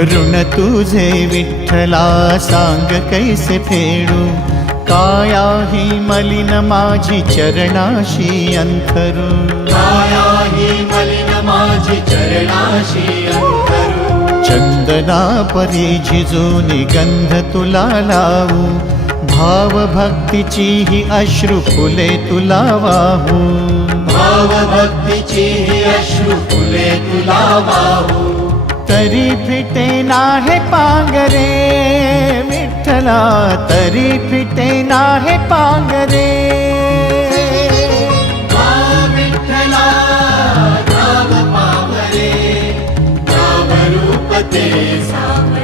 ऋण तुझे विठ्ठला सांग कैसे फेडू, काया ही मलिन माझी चरणाशी अंतरू, काया ही मलिन माझी चरणाशी अंतरू। चंदना परी झिजूनी गंध तुला लावू, भाव भक्तीची ही अश्रु फुले तुला वाहू, भाव भक्तीची ही अश्रु फुले तुला वाहू। तरी फिटे नाहे पांगरे विठ्ठला, तरी फिटे नाहे पांगरे। विठ्ठला नाम पावरे, नाम रूप ते सांग